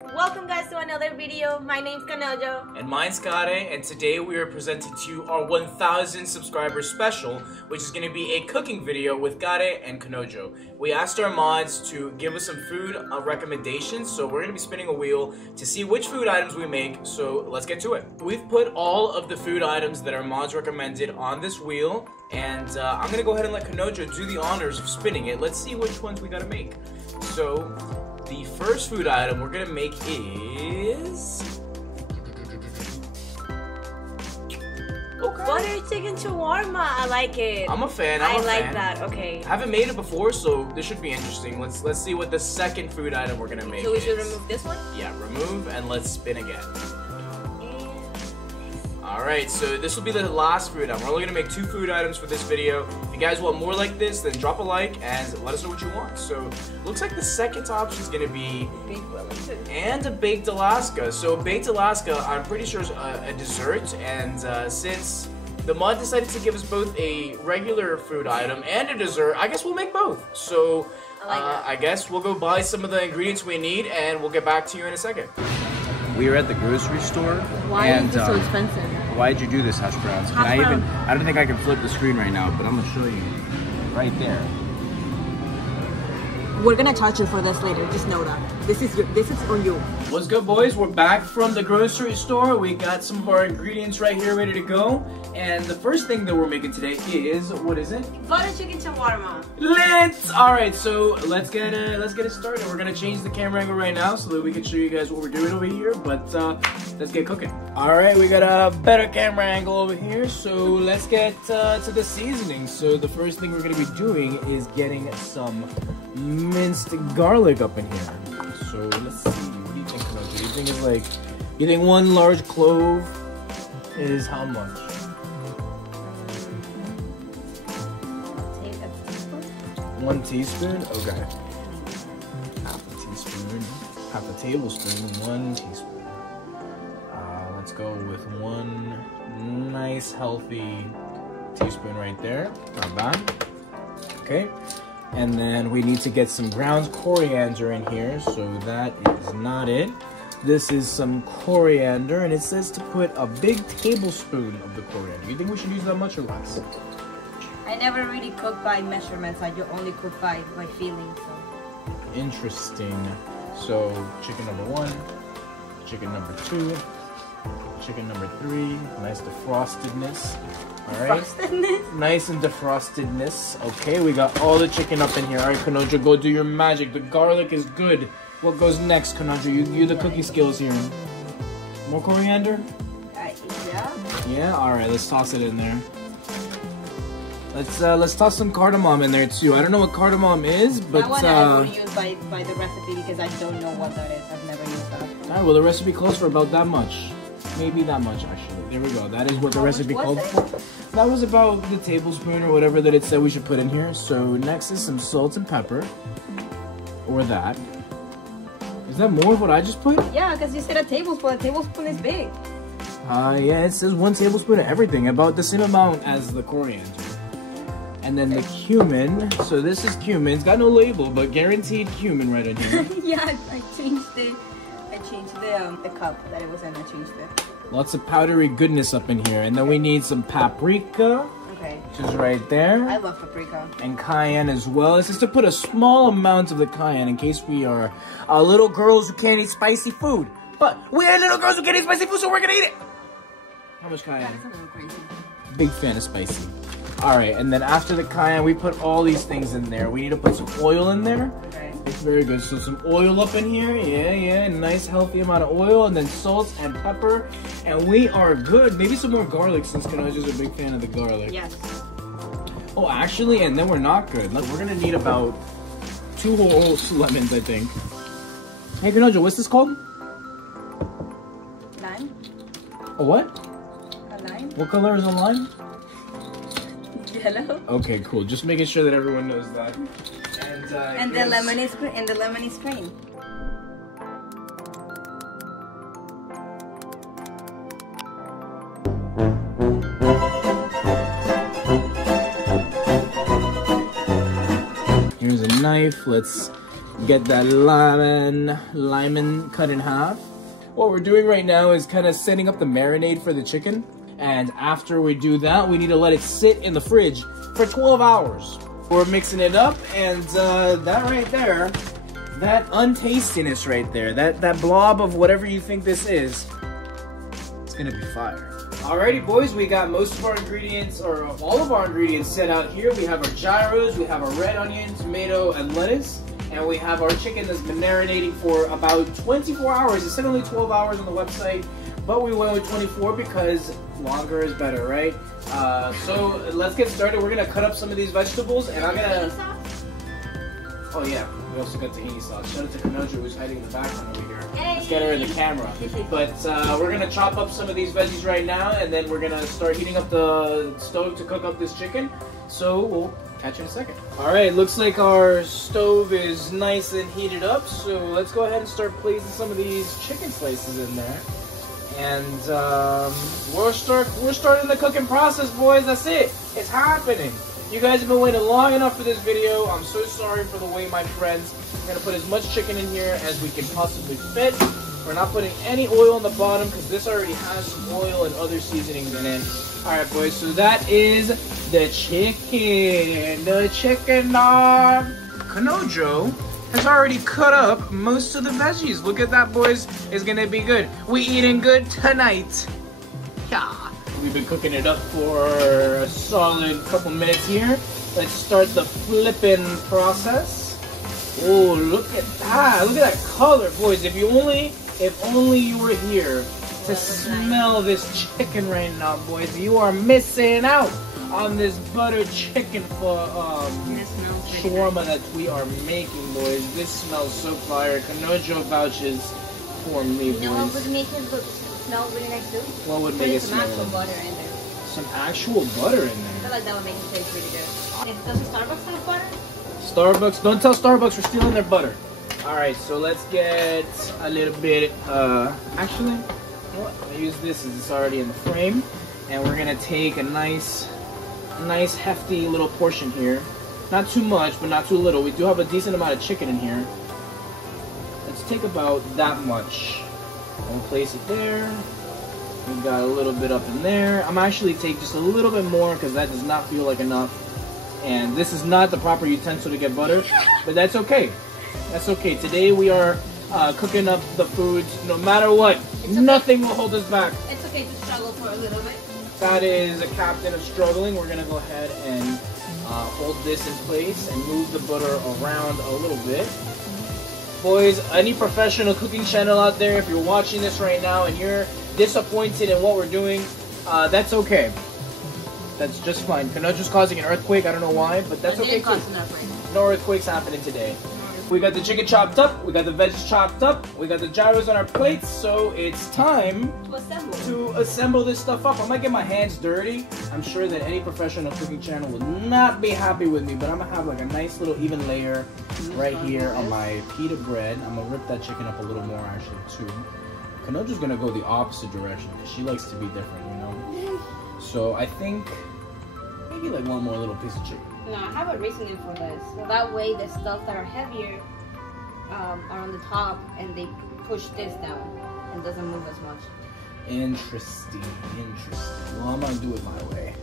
Welcome guys to another video. My name's Kanojo. And mine's Kare, and today we are presenting to you our 1000 subscribers special, which is going to be a cooking video with Kare and Kanojo. We asked our mods to give us some food recommendations, so we're going to be spinning a wheel to see which food items we make, so let's get to it. We've put all of the food items that our mods recommended on this wheel, and I'm going to go ahead and let Kanojo do the honors of spinning it. Let's see which ones we got to make. So the first food item we're gonna make is Butter chicken shawarma. I like it. I'm a fan. I like that. Okay. I haven't made it before, so this should be interesting. Let's see what the second food item we're gonna make. So we should remove this one? Yeah, remove and let's spin again. Alright, so this will be the last food item. We're only going to make 2 food items for this video. If you guys want more like this, then drop a like and let us know what you want. So, looks like the second option is going to be Baked Wellington. And a Baked Alaska. So, Baked Alaska, I'm pretty sure is a dessert. And since the mod decided to give us both a regular food item and a dessert, I guess we'll make both. So, I guess we'll go buy some of the ingredients we need and we'll get back to you in a second. We were at the grocery store. Why is this so expensive? Why did you do this, hash browns? I don't think I can flip the screen right now, but I'm gonna show you right there. We're gonna charge you for this later. Just know that. This is on you. What's good, boys? We're back from the grocery store. We got some of our ingredients right here ready to go. And the first thing that we're making today is, what is it? Butter chicken shawarma. Alright, so let's get it started. We're gonna change the camera angle right now so that we can show you guys what we're doing over here, but let's get cooking. Alright, we got a better camera angle over here, so let's get to the seasoning. So the first thing we're gonna be doing is getting some minced garlic up in here. So let's see, what do you think about it? You think one large clove is how much? One teaspoon? Okay. Half a teaspoon. Half a tablespoon. 1 teaspoon. Let's go with 1 nice healthy teaspoon right there. Not bad. Okay. And then we need to get some ground coriander in here. So that is not it. This is some coriander, and it says to put a big tablespoon of the coriander. You think we should use that much or less? I never really cook by measurements. I only cook by feeling. So. Interesting. So chicken number 1, chicken number 2, chicken number 3. Nice defrostedness. All right. Frostedness? Nice and defrostedness. Okay, we got all the chicken up in here. All right, Kanojo, go do your magic. The garlic is good. What goes next, Kanojo? You the cooking skills here. More coriander? Yeah. Yeah. All right, let's toss it in there. Let's toss some cardamom in there too. I don't know what cardamom is, but that one I won't use by the recipe because I don't know what that is. I've never used that. All right, well the recipe calls for about that much, maybe that much actually. There we go. That is what the recipe called for. That was about the tablespoon or whatever that it said we should put in here. So next is some salt and pepper, or that. Is that more of what I just put? Yeah, because you said a tablespoon. A tablespoon is big. Yeah, it says 1 tablespoon of everything, about the same amount as the coriander. And then the cumin. So this is cumin. It's got no label, but guaranteed cumin right in here. Yeah, I changed the cup that it was in. I changed it. Lots of powdery goodness up in here. And then we need some paprika. Okay. Which is right there. I love paprika. And cayenne as well. This is to put a small amount of the cayenne in case we are little girls who can't eat spicy food. But we are little girls who can't eat spicy food, so we're gonna eat it. How much cayenne? That's a little crazy. Big fan of spicy. Alright, and then after the cayenne, we put all these things in there. We need to put some oil in there. Okay. It's very good. So some oil up in here. Yeah. Nice healthy amount of oil. And then salt and pepper. And we are good. Maybe some more garlic since Kanojo's a big fan of the garlic. Yes. Oh, actually, and then we're not good. Look, we're gonna need about 2 whole lemons, I think. Hey, Kanojo, what's this called? Lime. A what? A lime. What color is a lime? Yellow. Okay, cool. Just making sure that everyone knows that. And the lemon is green. And the lemon is green. Here's a knife. Let's Get that lemon cut in half. What we're doing right now is kind of setting up the marinade for the chicken. And after we do that, we need to let it sit in the fridge for 12 hours. We're mixing it up, and that right there, that untastiness right there, that blob of whatever you think this is, it's gonna be fire. Alrighty boys, we got most of our ingredients, or all of our ingredients set out here. We have our gyros, we have our red onion, tomato, and lettuce. And we have our chicken that's been marinating for about 24 hours. It said only 12 hours on the website, but we went with 24 because longer is better, right? So let's get started. We're gonna cut up some of these vegetables, and I'm gonna... Oh yeah, we also got tahini sauce. Shout out to Kanojo, who's hiding in the background over here. Let's get her in the camera. But we're gonna chop up some of these veggies right now, and then we're gonna start heating up the stove to cook up this chicken. So we'll catch you in a second. All right, looks like our stove is nice and heated up. So let's go ahead and start placing some of these chicken slices in there. And we're starting the cooking process, boys. That's it. It's happening. You guys have been waiting long enough for this video. I'm so sorry for the wait, my friends. We're gonna put as much chicken in here as we can possibly fit. We're not putting any oil on the bottom because this already has some oil and other seasonings in it. All right, boys. So that is the chicken. The chicken dog. Kanojo has already cut up most of the veggies. Look at that, boys. It's gonna be good. We eating good tonight. Yeah. We've been cooking it up for a solid couple minutes here. Let's start the flipping process. Oh, look at that. Look at that color, boys. If only you were here to smell this chicken right now, boys. You are missing out on this butter chicken for shawarma that we are making, boys. This smells so fire. Kanojo vouches for me, boys. You know what would make it smell really nice too? What would make it smell? Some actual butter in there. Some actual butter in there? I feel like that would make it taste really good. Does Starbucks have butter? Starbucks? Don't tell Starbucks we're stealing their butter. Alright, so let's get a little bit, actually, you know what? I'll use this as it's already in the frame. And we're gonna take a nice hefty little portion here. Not too much, but not too little. We do have a decent amount of chicken in here. Let's take about that much. We'll place it there. We've got a little bit up in there. I'm actually take just a little bit more because that does not feel like enough. And this is not the proper utensil to get butter, but that's okay. That's okay. Today we are cooking up the foods no matter what. Okay. Nothing will hold us back. It's okay to struggle for a little bit. That is a captain of struggling. We're going to go ahead and hold this in place and move the butter around a little bit. Boys, any professional cooking channel out there, if you're watching this right now and you're disappointed in what we're doing, that's okay. That's just fine. Kanojo's causing an earthquake. I don't know why, but that's okay too. No earthquakes happening today. We got the chicken chopped up. We got the veggies chopped up. We got the gyros on our plates. So it's time to assemble this stuff up. I might get my hands dirty. I'm sure that any professional cooking channel would not be happy with me, but I'm gonna have like a nice little even layer right here on my pita bread. I'm gonna rip that chicken up a little more actually too. Kanojo's gonna go the opposite direction because she likes to be different, you know? So I think maybe like one more little piece of chicken. No, I have a reasoning for this. So that way the stuff that are heavier are on the top and they push this down and doesn't move as much. Interesting, interesting. Well, I'm gonna do it my way.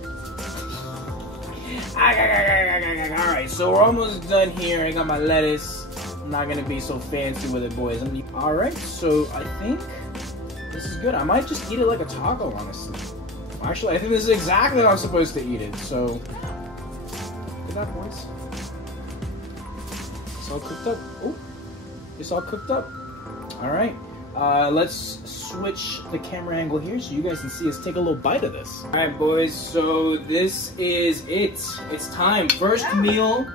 Alright, so we're almost done here. I got my lettuce. I'm not gonna be so fancy with it, boys. Alright, so I think this is good. I might just eat it like a taco, honestly. Actually, I think this is exactly how I'm supposed to eat it, so... Look at that, boys. It's all cooked up. Oh, it's all cooked up. Alright, let's switch the camera angle here so you guys can see us take a little bite of this. Alright, boys, so this is it. It's time. First meal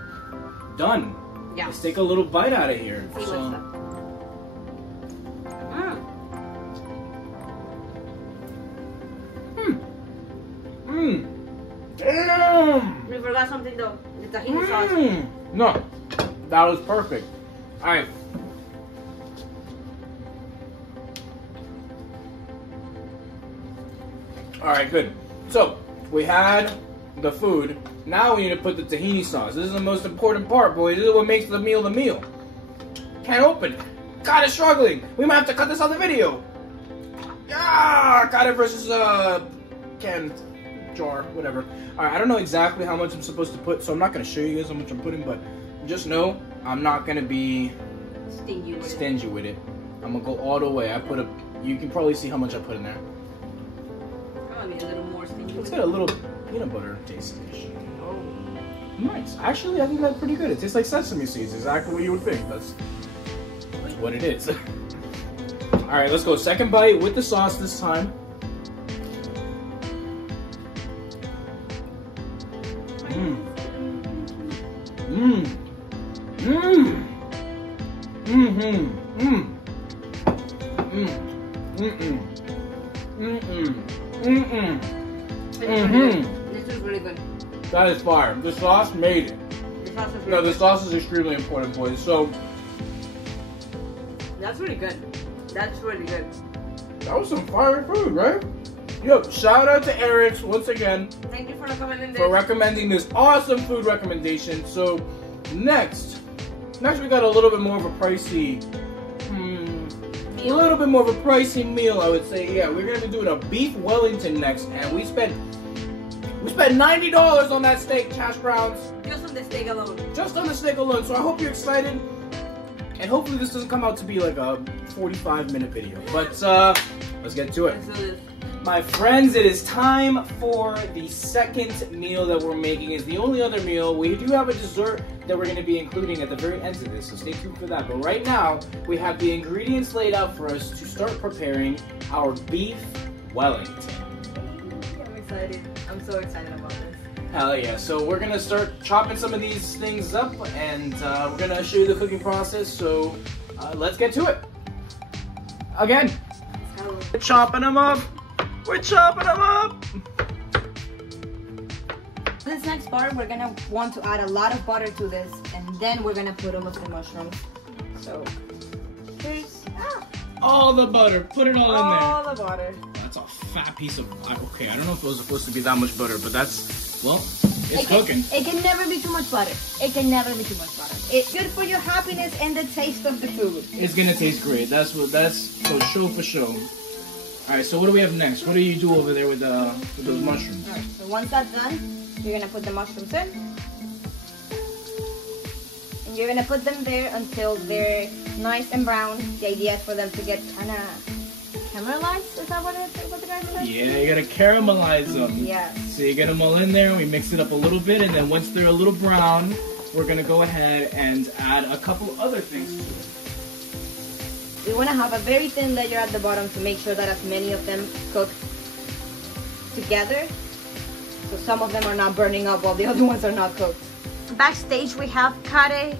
done. Yeah. Let's take a little bite out of here. See what's up. Damn! We forgot something though. The tahini sauce. No, that was perfect. Alright. Alright, good. So, we had the food. Now we need to put the tahini sauce. This is the most important part, boys. This is what makes the meal the meal. Can't open. God is struggling. We might have to cut this on the video. Yeah, Kare versus can jar, whatever. Alright, I don't know exactly how much I'm supposed to put, so I'm not gonna show you guys how much I'm putting, but just know I'm not gonna be stingy with it. I'm gonna go all the way. You can probably see how much I put in there. Probably a little more stingy. Let's get a little peanut butter taste. Oh, nice. Actually, I think that's pretty good. It tastes like sesame seeds, exactly what you would think. That's what it is. Alright, let's go. Second bite with the sauce this time. Mmm. Mmm. Mmm. Mm-hmm. Mmm. Mm. Mm-mm. Mm-mm. Mm-mm. Mm-hmm. This is really good. That is fire. The sauce made it. The sauce is really No, the good. sauce is extremely important, boys. So That's really good. That's really good. that was some fire food, right? Yo, shout out to Eric once again Thank you for recommending this. for recommending this awesome food recommendation. So next we got a little bit more of a pricey, meal, I would say. Yeah, we're gonna be doing a beef Wellington next, and we spent $90 on that steak, Cash Browns. Just on the steak alone. Just on the steak alone. So I hope you're excited, and hopefully this doesn't come out to be like a 45-minute video. But let's get to it. Let's do this. My friends, it is time for the second meal that we're making. It's the only other meal. We do have a dessert that we're going to be including at the very end of this, so stay tuned for that. But right now, we have the ingredients laid out for us to start preparing our beef Wellington. I'm excited. I'm so excited about this. Hell yeah. So we're going to start chopping some of these things up, and we're going to show you the cooking process. So let's get to it. Again, we're chopping them up. We're chopping them up. This next part, we're gonna want to add a lot of butter to this, and then we're gonna put all of the mushrooms. So, here's All the butter. Put it all in there. all the butter. That's a fat piece of... Okay, I don't know if it was supposed to be that much butter, but that's... Well, it's cooking. It can never be too much butter. It can never be too much butter. It's good for your happiness and the taste of the food. It's gonna taste great. That's for show. Alright, so what do we have next? What do you do over there with those mushrooms? Alright, so once that's done, you're gonna put the mushrooms in. And you're gonna put them there until they're nice and brown. The idea is for them to get kind of caramelized. Is that what the guy said? Yeah, you gotta caramelize them. Yeah. So you get them all in there, we mix it up a little bit, and then once they're a little brown, we're gonna go ahead and add a couple other things to it. We want to have a very thin layer at the bottom to make sure that as many of them cook together. So some of them are not burning up while the other ones are not cooked. Backstage we have Kare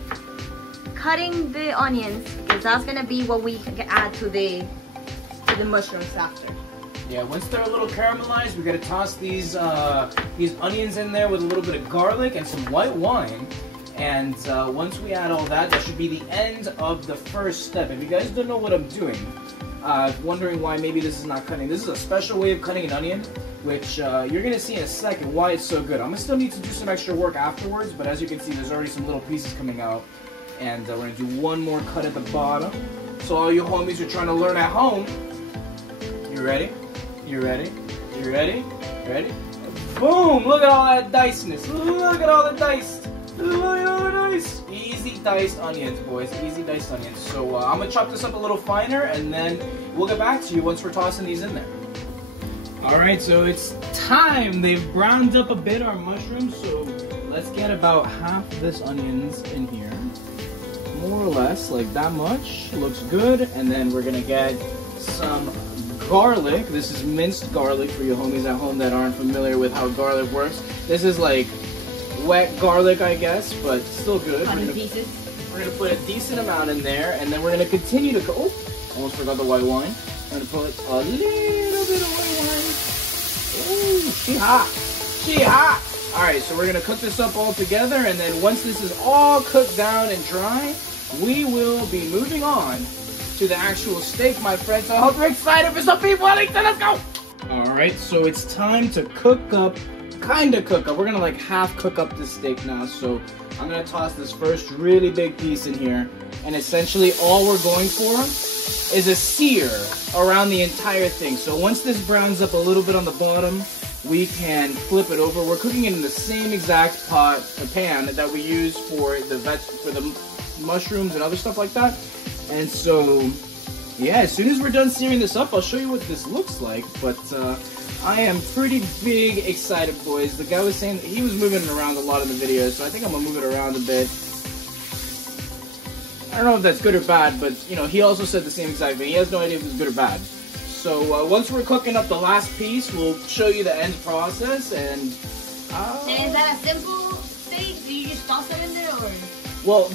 cutting the onions because that's going to be what we can add to the mushrooms after. Yeah, once they're a little caramelized, we gotta toss these onions in there with a little bit of garlic and some white wine. And once we add all that, that should be the end of the first step. If you guys don't know what I'm doing, wondering why maybe this is not cutting, this is a special way of cutting an onion, which you're going to see in a second why it's so good. I'm going to still need to do some extra work afterwards, but as you can see, there's already some little pieces coming out. And we're going to do one more cut at the bottom. So all you homies who are trying to learn at home, you ready? You ready? You ready? Ready? Boom! Look at all that diceness. Look at all the dice. Look at all the dice. Easy diced onions, boys. Easy diced onions. So I'm going to chop this up a little finer, and then we'll get back to you once we're tossing these in there. Alright, so it's time. They've browned up a bit, our mushrooms, so let's get about half this onions in here. More or less, like that much. Looks good. And then we're going to get some garlic. This is minced garlic for you homies at home that aren't familiar with how garlic works. This is like wet garlic, I guess, but still good. We're gonna put a decent amount in there, and then we're gonna continue to cook. Oh, almost forgot the white wine. I'm gonna put a little bit of white wine. Oh, she hot. She hot. All right, so we're gonna cook this up all together, and then once this is all cooked down and dry, we will be moving on to the actual steak, my friends. So I hope you're excited for some beef Wellington. Let's go. All right, so it's time to cook up. Kind of cook up. We're gonna like half cook up this steak now. So I'm gonna toss this first really big piece in here, and essentially all we're going for is a sear around the entire thing. So once this browns up a little bit on the bottom, we can flip it over. We're cooking it in the same exact pan that we use for the mushrooms and other stuff like that. And so, yeah, as soon as we're done searing this up, I'll show you what this looks like. But I am pretty big excited, boys. The guy was saying that he was moving it around a lot in the video, so I think I'm gonna move it around a bit. I don't know if that's good or bad, but you know, he also said the same exact thing. He has no idea if it's good or bad. So once we're cooking up the last piece, we'll show you the end process. And is that a simple steak? Do you just toss them in there, or? Well,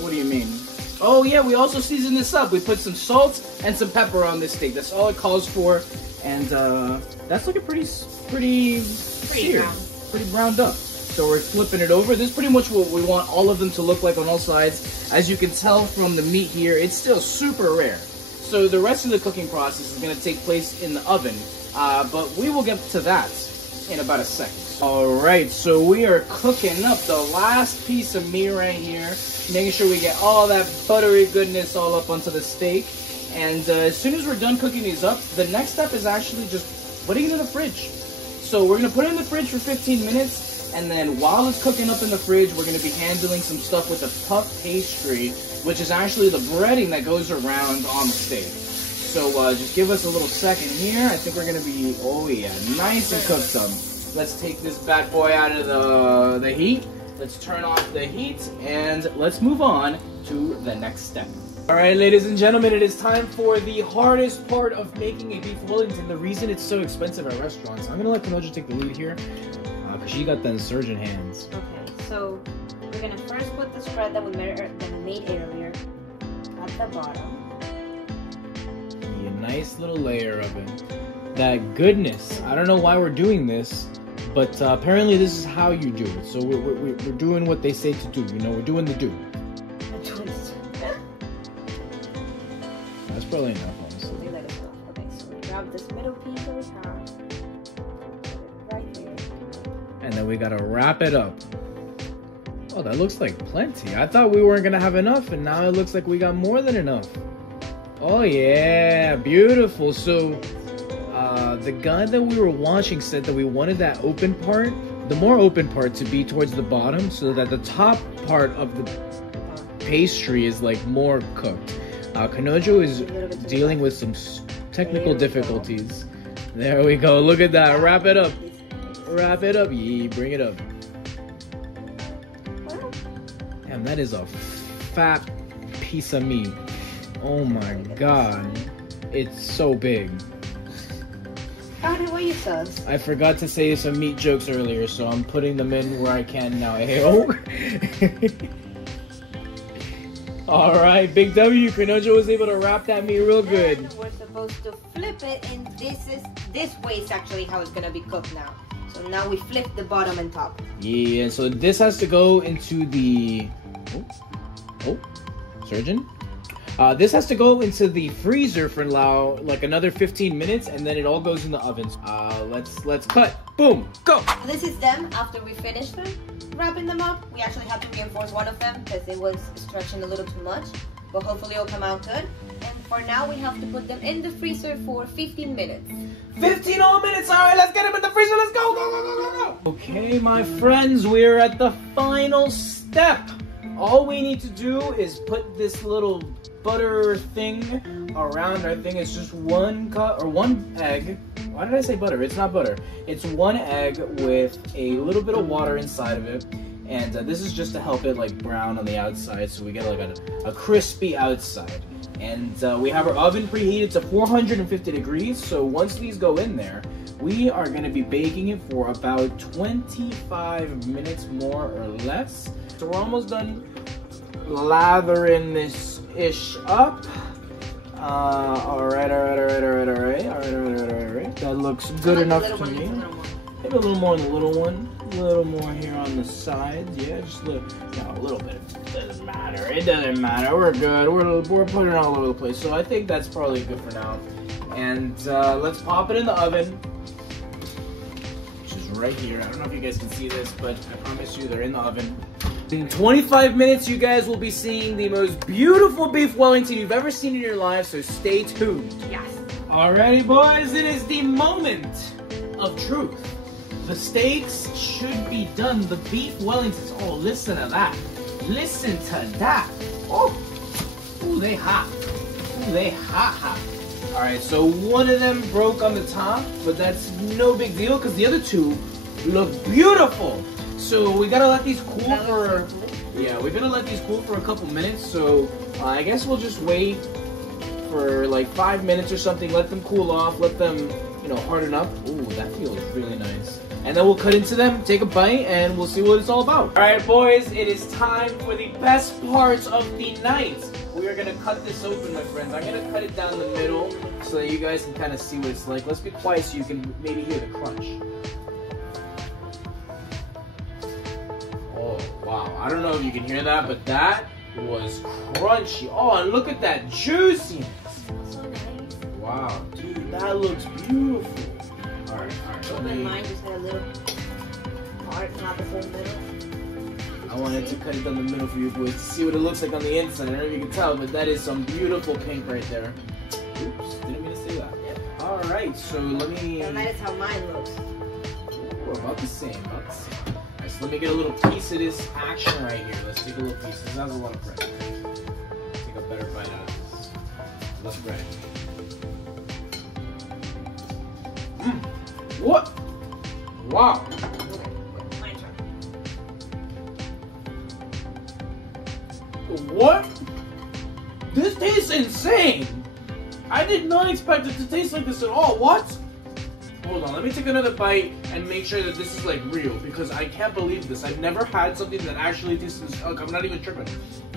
what do you mean? Oh yeah, we also season this up. We put some salt and some pepper on this steak. That's all it calls for. And that's looking pretty seared, pretty browned up. So we're flipping it over. This is pretty much what we want all of them to look like on all sides. As you can tell from the meat here, it's still super rare. So the rest of the cooking process is going to take place in the oven, but we will get to that in about a second. Alright, so we are cooking up the last piece of meat right here, making sure we get all that buttery goodness all up onto the steak. And as soon as we're done cooking these up, the next step is actually just putting it in the fridge. So we're going to put it in the fridge for 15 minutes, and then while it's cooking up in the fridge, we're going to be handling some stuff with the puff pastry, which is actually the breading that goes around on the steak. So just give us a little second here. I think we're going to be, oh yeah, nice and cooked up. Let's take this bad boy out of the heat. Let's turn off the heat, and let's move on to the next step. Alright, ladies and gentlemen, it is time for the hardest part of making a beef Wellington. The reason it's so expensive at restaurants. I'm going to let Kanojo take the lead here, because she got the insurgent hands. Okay, so we're going to first put the spread that we made earlier at the bottom. A nice little layer of it. That goodness. I don't know why we're doing this, but apparently this is how you do it. So we're doing what they say to do. You know, we're doing the do. That's probably enough, honestly. Okay, so we grab this middle piece that we have, right here, and then we gotta wrap it up. Oh, that looks like plenty. I thought we weren't gonna have enough, and now it looks like we got more than enough. Oh yeah, beautiful. So the guy that we were watching said that we wanted that open part, the more open part, to be towards the bottom, so that the top part of the pastry is like more cooked. Kanojo is dealing with some technical difficulties. There we go. Look at that. Wrap it up. Wrap it up. Yeah, bring it up. Damn, that is a fat piece of meat. Oh my god. It's so big. Kare, what you says? I forgot to say some meat jokes earlier, so I'm putting them in where I can now. Ayo. Alright, Big W, Kanojo was able to wrap that meat real good. Then we're supposed to flip it, and this way is actually how it's gonna be cooked now. So now we flip the bottom and top. Yeah, so this has to go into the... Oh, surgeon? This has to go into the freezer for like another 15 minutes, and then it all goes in the oven. Let's cut. Boom, go! This is them after we finish them. Wrapping them up, we actually had to reinforce one of them because it was stretching a little too much, but hopefully it'll come out good. And for now, we have to put them in the freezer for 15 minutes. 15 whole minutes! Alright, let's get them in the freezer. Let's go, go, go, go, go, go! Okay, my friends, we're at the final step. All we need to do is put this little butter thing around our thing. It's just one egg. Why did I say butter? It's not butter. It's one egg with a little bit of water inside of it, and this is just to help it like brown on the outside, so we get like a crispy outside. And we have our oven preheated to 450 degrees. So once these go in there, we are going to be baking it for about 25 minutes, more or less. So we're almost done lathering this ish up. Alright. That looks good enough to me. Maybe a little more on the little one. A little more here on the sides. Yeah, just a little bit. It doesn't matter. It doesn't matter. We're good. We're putting it all over the place. So I think that's probably good for now. And let's pop it in the oven, which is right here. I don't know if you guys can see this, but I promise you they're in the oven. In 25 minutes, you guys will be seeing the most beautiful beef Wellington you've ever seen in your life, so stay tuned. Yes. Alrighty, boys, it is the moment of truth. The steaks should be done. The beef Wellingtons. Oh, listen to that. Listen to that. Oh, ooh, they hot. Ooh, they hot. Alright, so one of them broke on the top, but that's no big deal because the other two look beautiful. So we gotta let these cool for... Yeah, we're gonna let these cool for a couple minutes, so I guess we'll just wait for like 5 minutes or something, let them cool off, let them, you know, harden up. Ooh, that feels really nice. And then we'll cut into them, take a bite, and we'll see what it's all about. Alright boys, it is time for the best parts of the night. We are gonna cut this open, my friends. I'm gonna cut it down the middle so that you guys can kind of see what it's like. Let's be quiet so you can maybe hear the crunch. Oh, wow. I don't know if you can hear that, but that was crunchy. Oh, and look at that juiciness. So nice. Wow, dude, that looks beautiful. Alright. Mine just had a little part, not the full middle. I wanted to cut it down the middle for you boys to see what it looks like on the inside. I don't know if you can tell, but that is some beautiful pink right there. Oops, didn't mean to say that. Yep. Alright, so let me... And that is how mine looks. Ooh, about the same, Alright, so let me get a little piece of this action right here. Let's take a little piece. This has a lot of bread. Take a better bite out of this. Less bread. What? Wow. Okay, my turn. What? This tastes insane. I did not expect it to taste like this at all. What? Hold on, let me take another bite and make sure that this is like real because I can't believe this. I've never had something that actually tastes this. Like, I'm not even tripping.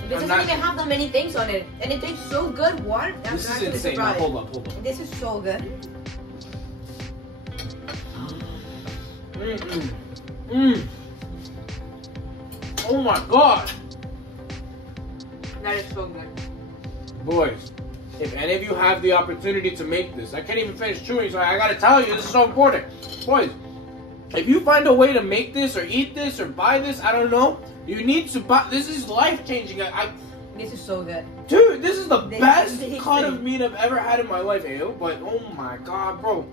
This doesn't even have that many things on it, and it tastes so good. What? I'm This is actually insane. Now, surprised. hold up. This is so good. Oh my god. That is so good. Boys, if any of you have the opportunity to make this, I can't even finish chewing, so I gotta tell you, this is so important. Boys, if you find a way to make this or eat this or buy this, I don't know, you need to buy, this is life-changing. This is so good. Dude, this is the best is cut of meat I've ever had in my life, Ayo, but oh my god, bro.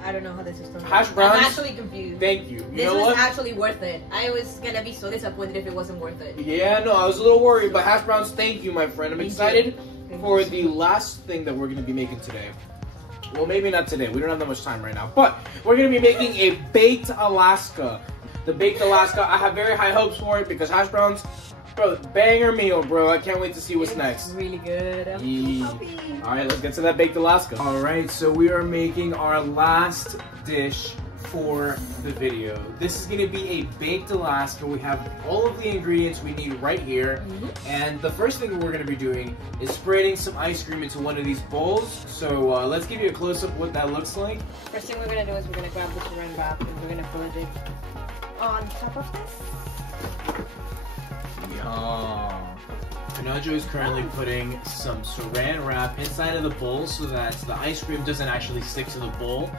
I don't know how this is so good. Hash browns? I'm actually confused. Thank you. You This know was what? actually worth it. I was gonna be so disappointed if it wasn't worth it. Yeah, no, I was a little worried, but hash browns, thank you, my friend. I'm excited for the last thing that we're going to be making today. Well, maybe not today. We don't have that much time right now. But we're going to be making a baked Alaska. The baked Alaska, I have very high hopes for it because hash browns, bro, banger meal, bro. I can't wait to see what's next. Really good. Alright, let's get to that baked Alaska. Alright, so we are making our last dish for the video. This is going to be a baked Alaska. We have all of the ingredients we need right here. And the first thing we're going to be doing is spreading some ice cream into one of these bowls. So let's give you a close-up of what that looks like. First thing we're gonna do is we're gonna grab the saran wrap and we're gonna put it on top of this. Yum. Kanojo is currently putting some saran wrap inside of the bowl so that the ice cream doesn't actually stick to the bowl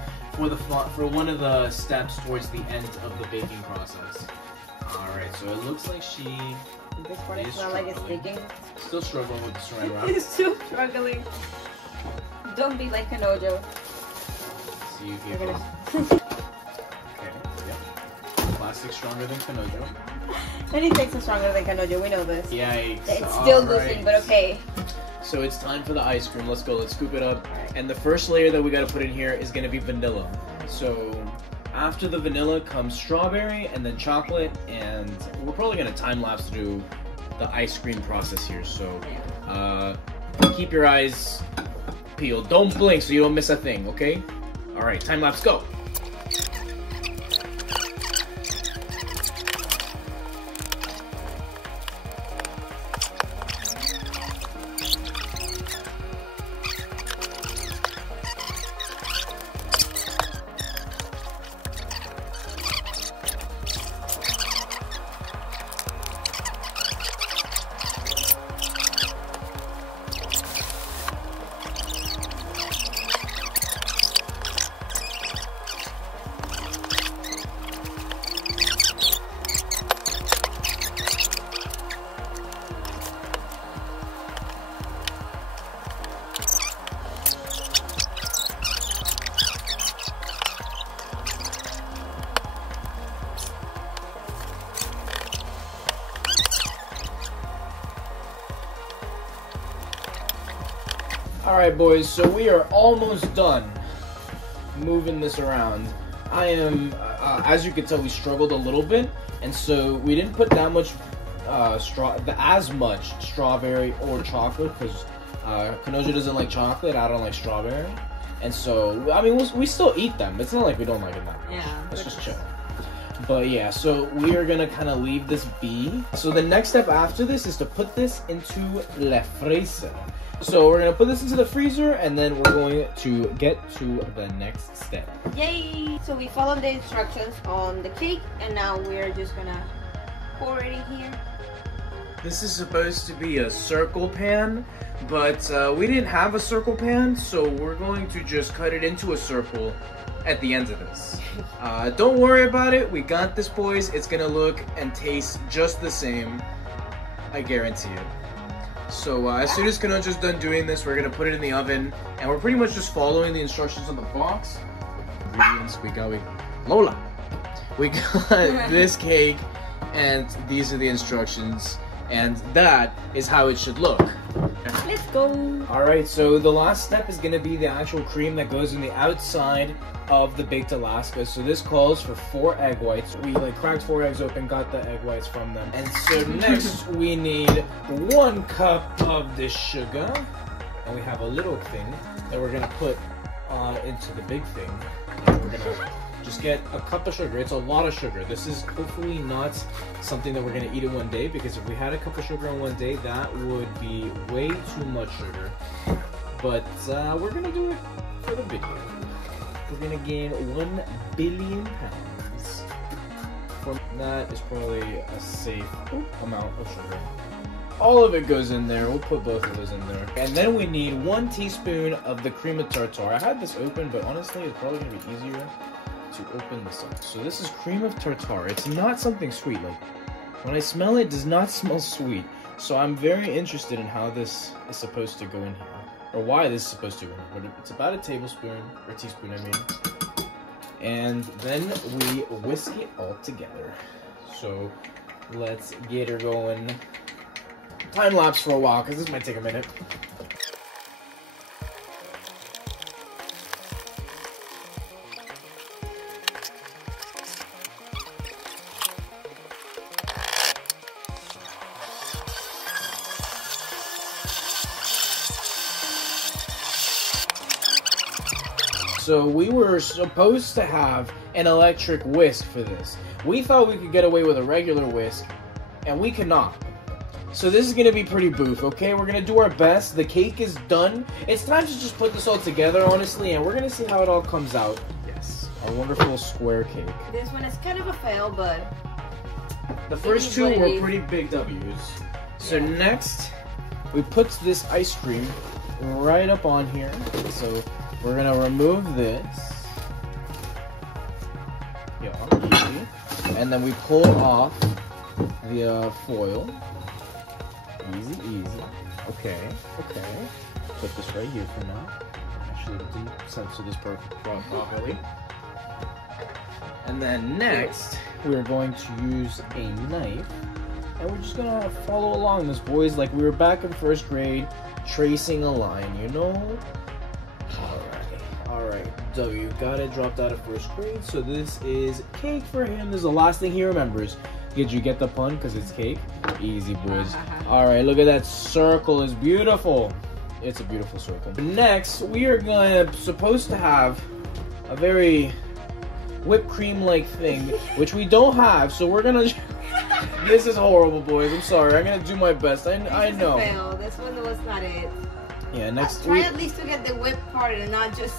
for one of the steps towards the end of the baking process. Alright, so it looks like she This part is not like it's sticking. still struggling with the saran wrap. It's still struggling. Don't be like Kanojo. See you here. We're gonna... Okay, yep. Plastic stronger than Kanojo. Anything's so stronger than Kanojo, we know this. Yikes. It's still Alright. losing, but okay. So it's time for the ice cream. Let's go. Let's scoop it up. And the first layer that we got to put in here is going to be vanilla. So after the vanilla comes strawberry and then chocolate. And we're probably going to time lapse to do the ice cream process here. So keep your eyes peeled. Don't blink so you don't miss a thing, okay? All right, time lapse, go. Alright boys, so we are almost done moving this around. I am, as you can tell, we struggled a little bit, and so we didn't put that much as much strawberry or chocolate, because Kanojo doesn't like chocolate, I don't like strawberry. And so, I mean, we still eat them. It's not like we don't like it that much. Yeah. Let's just chill. But yeah, so we are gonna kind of leave this be. So the next step after this is to put this into la freezer. So we're gonna put this into the freezer, and then we're going to get to the next step. Yay! So we followed the instructions on the cake, and now we're just gonna pour it in here. This is supposed to be a circle pan, but we didn't have a circle pan, so we're going to just cut it into a circle at the end of this. Don't worry about it. We got this, boys. It's gonna look and taste just the same. I guarantee it. So as soon as Kanojo's done doing this, we're gonna put it in the oven, and we're pretty much just following the instructions on the box. Ingredients, we got this cake, and these are the instructions, and that is how it should look. Let's go. Alright, so the last step is going to be the actual cream that goes in the outside of the baked Alaska. So this calls for 4 egg whites. We cracked 4 eggs open, got the egg whites from them. And so next we need 1 cup of the sugar. And we have a little thing that we're going to put into the big thing. And we're going to just get a cup of sugar. It's a lot of sugar. This is hopefully not something that we're going to eat in one day, because if we had a cup of sugar in one day, that would be way too much sugar. But we're going to do it for the video. We're going to gain 1 billion pounds. That is probably a safe amount of sugar. All of it goes in there. We'll put both of those in there. And then we need 1 teaspoon of the cream of tartar. I had this open, but honestly, it's probably going to be easier to open this up. So this is cream of tartar. It's not something sweet. Like, when I smell it, it does not smell sweet. So I'm very interested in how this is supposed to go in here, or why this is supposed to go in here. But it's about a tablespoon, or teaspoon, I mean. And then we whisk it all together. So let's get her going. Time lapse for a while, because this might take a minute. So we were supposed to have an electric whisk for this. We thought we could get away with a regular whisk, and we could not. So this is going to be pretty boof, okay? We're going to do our best. The cake is done. It's time to just put this all together, honestly, and we're going to see how it all comes out. Yes, our wonderful square cake. This one is kind of a fail, but the first 2 were pretty big W's. So yeah. Next, we put this ice cream right up on here. So we're going to remove this. Yeah, easy. And then we pull off the foil. Easy, easy. Okay, okay. Put this right here for now. Actually, didn't censor this properly. And then next, we're going to use a knife, and we're just gonna follow along this, boys, like we were back in 1st grade, tracing a line, you know? Alright, W got it, dropped out of 1st grade, so this is cake for him. This is the last thing he remembers. Did you get the pun? Because it's cake? Easy, boys. Alright, look at that circle. It's beautiful. It's a beautiful circle. Next, we are supposed to have a very whipped cream-like thing, which we don't have, so we're gonna... This is horrible, boys. I'm sorry. I'm gonna do my best. I know. This is a fail. This one was not it. Yeah, next... Try at least to get the whipped part and not just...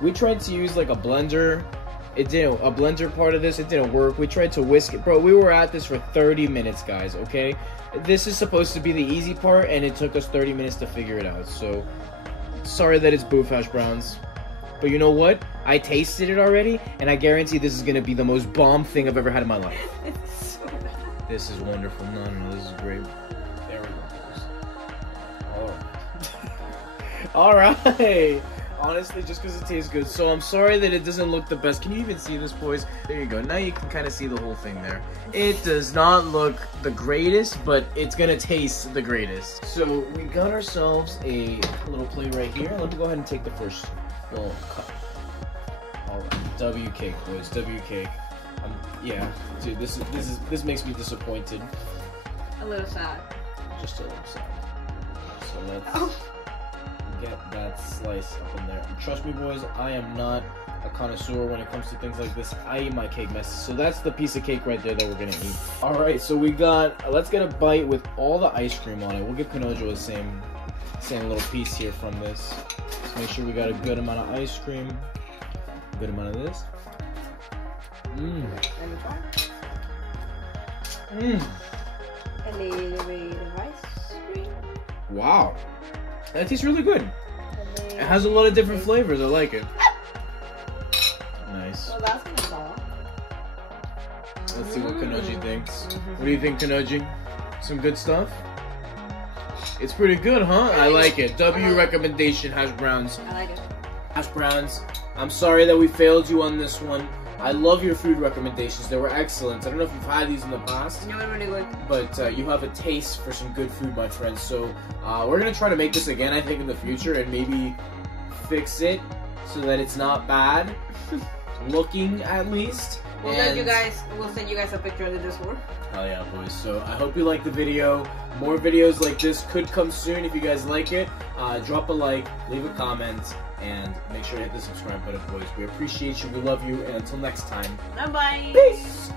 We tried to use, like, a blender. It didn't, a blender part of this, it didn't work. We tried to whisk it. Bro, we were at this for 30 minutes, guys, okay? This is supposed to be the easy part, and it took us 30 minutes to figure it out. So, sorry that it's boof hash browns. But you know what? I tasted it already, and I guarantee this is going to be the most bomb thing I've ever had in my life. It's so bad. This is wonderful. No, this is great. There we go. Alright. honestly, just because it tastes good. So I'm sorry that it doesn't look the best. Can you even see this, boys? There you go. Now you can kind of see the whole thing there. It does not look the greatest, but it's gonna taste the greatest. So we got ourselves a little plate right here. Let me go ahead and take the first little cut. All right, W cake, boys. W cake. Yeah, dude, this makes me disappointed. A little sad. Just a little sad. So let's get that slice up in there. And trust me, boys, I am not a connoisseur when it comes to things like this. I eat my cake messy. So that's the piece of cake right there that we're gonna eat. All right, so we got. Let's get a bite with all the ice cream on it. We'll give Kanojo the same little piece here from this. Let's make sure we got a good amount of ice cream. A good amount of this. Mmm. Let me try. Mmm. A little bit of ice cream. Wow. That tastes really good. It has a lot of different flavors. I like it. Nice. Well, that's gonna fall. Let's see what Kanoji thinks. What do you think, Kanoji? Some good stuff? It's pretty good, huh? I like it. W recommendation, hash browns. I like it. Hash browns. I'm sorry that we failed you on this one. I love your food recommendations. They were excellent. I don't know if you've had these in the past. No, really good. But you have a taste for some good food, my friends. So we're going to try to make this again, I think, in the future. And maybe fix it so that it's not bad. Looking, at least. We'll send you guys a picture of the Discord. Hell yeah, boys. So I hope you liked the video. More videos like this could come soon if you guys like it. Drop a like, leave a comment, and make sure to hit the subscribe button, boys. We appreciate you. We love you. And until next time. Bye-bye. Peace.